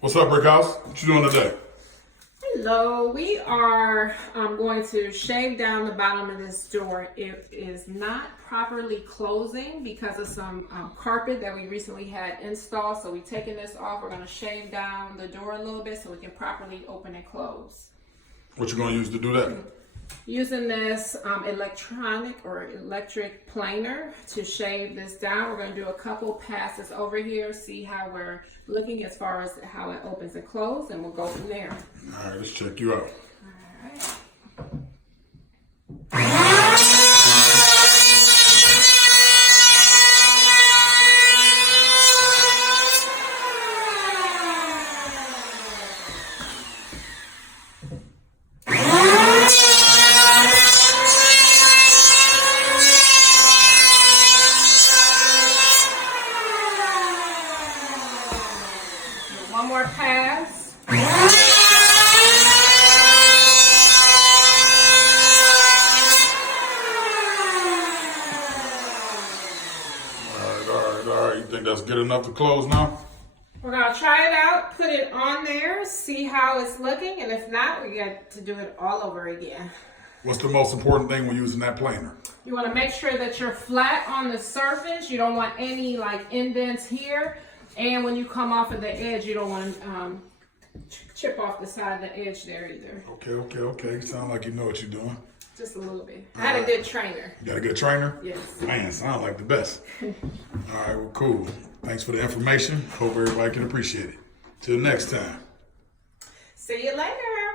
What's up, Brickhouse? What you doing today? Hello, we are going to shave down the bottom of this door. It is not properly closing because of some carpet that we recently had installed. So we're taking this off. We're going to shave down the door a little bit so we can properly open and close. What you gonna use to do that? Using this electric planer to shave this down. We're going to do a couple passes over here, see how we're looking as far as how it opens and closes, and we'll go from there. All right, let's check you out. All right. One more pass. All right. You think that's good enough to close now? We're gonna try it out, put it on there, see how it's looking, and if not, we got to do it all over again. What's the most important thing when using that planer? You wanna make sure that you're flat on the surface. You don't want any like indents here. And when you come off of the edge, you don't want to chip off the side of the edge there either. Okay. Sound like you know what you're doing. Just a little bit. I had a good trainer. You got a good trainer? Yes. Man, sound like the best. All right, well, cool. Thanks for the information. Hope everybody can appreciate it. Till next time. See you later.